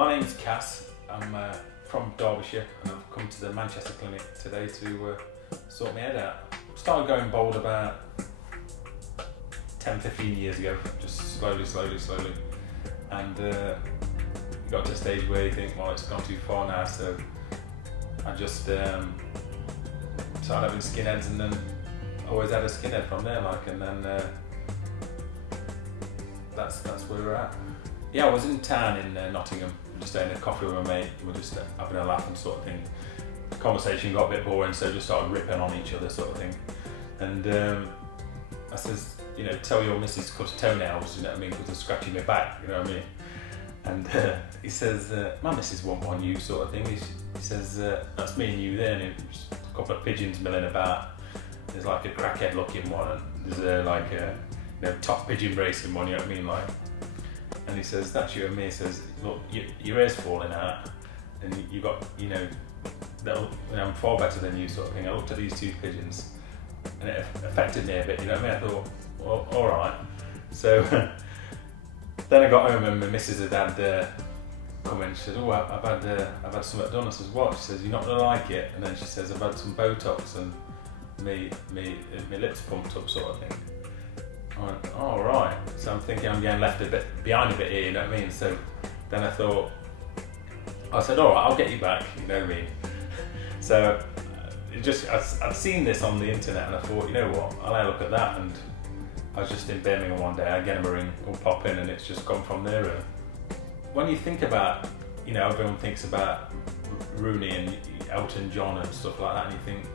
My name's Cass. I'm from Derbyshire and I've come to the Manchester clinic today to sort my head out. Started going bald about 10-15 years ago, just slowly. And you got to a stage where you think, well, it's gone too far now, so I just started having skinheads, and then always had a skinhead from there, and then that's where we're at. Yeah, I was in town in Nottingham, just having a coffee with my mate. We're just having a laugh and sort of thing. The conversation got a bit boring, so just started ripping on each other, sort of thing. And I says, you know, tell your missus to cut her toenails, you know what I mean, because they're scratching my back, you know what I mean. And he says, my missus won't want you, sort of thing. He says, that's me and you there, and there's a couple of pigeons milling about. There's like a crackhead looking one, and there's like a top pigeon racing one, you know what I mean, like. And he says, that's you and me. He says, look, your hair's falling out, and you got, I'm far better than you, sort of thing. I looked at these two pigeons, and it affected me a bit, you know what I mean? I thought, well, all right. So then I got home and my missus had come in. She said, oh, I've had something done. I says, what? She says, you're not gonna like it. And then she says, I've had some Botox and my lips pumped up, sort of thing. I went, oh, right. So I'm thinking I'm getting left a bit behind a bit here, you know what I mean? So then I thought, I said, all right, I'll get you back, you know what I mean? So I'd seen this on the internet, and I thought, you know what, I'll have a look at that. And I was just in Birmingham one day, I get him a ring, we'll pop in, and it's just gone from there. Really. When you think about, everyone thinks about Rooney and Elton John and stuff like that, and you think,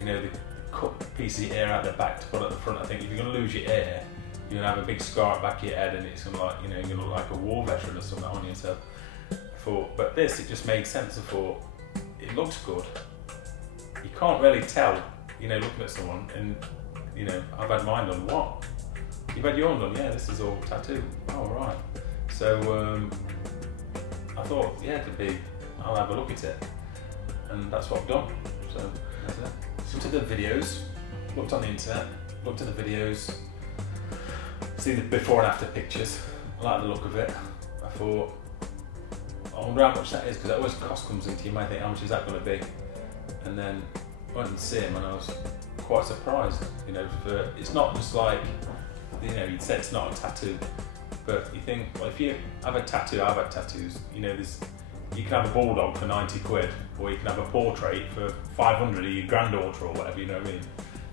they cut a piece of your hair out the back to put at the front. I think if you're going to lose your hair, you're going to have a big scar at the back of your head, and it's going to you're going to look like a war veteran or something on yourself. But this, it just made sense. I thought, it looks good. You can't really tell, looking at someone, and I've had mine done. What? You've had yours done? Yeah, this is all tattoo. Oh, right. So I thought, yeah, I'll have a look at it, and that's what I've done. So that's it. Looked at the videos, looked on the internet, looked at the videos, seen the before and after pictures. I like the look of it. I thought, I wonder how much that is, because that always cost comes into your mind. I think, how much is that going to be? And then I went and see him, and I was quite surprised. It's not just like, you'd say it's not a tattoo, but you think, well, if you have a tattoo, I've had tattoos. You can have a bulldog for 90 quid, or you can have a portrait for 500 of your granddaughter or whatever, you know what I mean?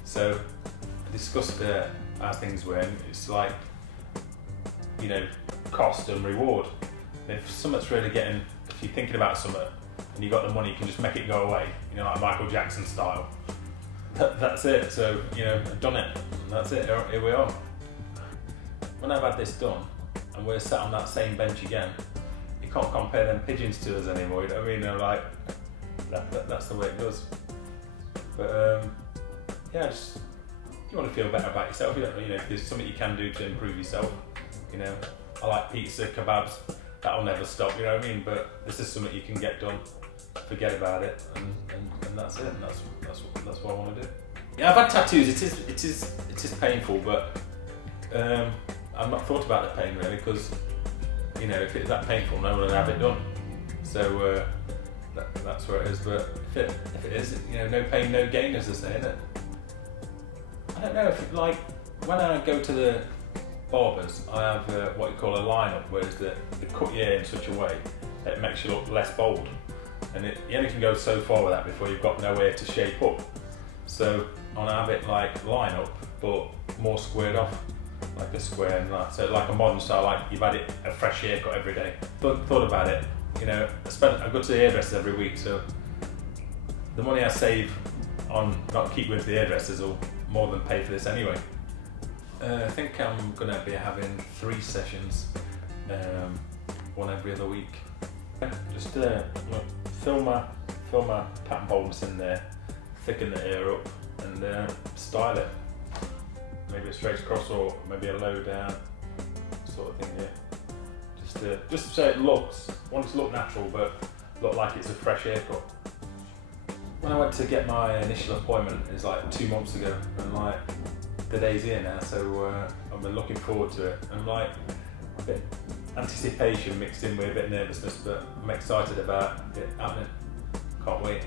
So I discussed how things were, and it's like, cost and reward. And if something's really if you're thinking about something and you got the money, you can just make it go away, like Michael Jackson style. That's it. So, I've done it. That's it. Here we are. When I've had this done and we're sat on that same bench again, you can't compare them pigeons to us anymore, you know what I mean? They're like, that's the way it goes. But yeah, you want to feel better about yourself. If there's something you can do to improve yourself, I like pizza, kebabs, that'll never stop, you know what I mean? But this is something you can get done, forget about it, and that's it. And that's what I want to do. Yeah, I've had tattoos. It is painful, but I've not thought about the pain really, because if it's that painful, no one will have it done. So that's where it is. But if it is, no pain, no gain, as they say, isn't it? I don't know if when I go to the barbers, I have what you call a line-up, whereas they cut your hair in such a way that it makes you look less bald, and you only can go so far with that before you've got no hair to shape up. So I have it like line-up, but more squared off. Like a square, and so like a modern style, like you've had it a fresh haircut every day. Thought about it, I go to the hairdressers every week, so the money I save on not keep going to the hairdressers will more than pay for this anyway. I think I'm gonna be having 3 sessions, one every other week. Just fill my pattern baldness in there, thicken the hair up, and style it. Maybe a straight across, or maybe a low down sort of thing, yeah. Just so it looks, want it to look natural, but look like it's a fresh haircut. When I went to get my initial appointment, it was like 2 months ago, and the day's here now, so I've been looking forward to it. I'm a bit anticipation mixed in with a bit of nervousness, but I'm excited about it happening. Can't wait.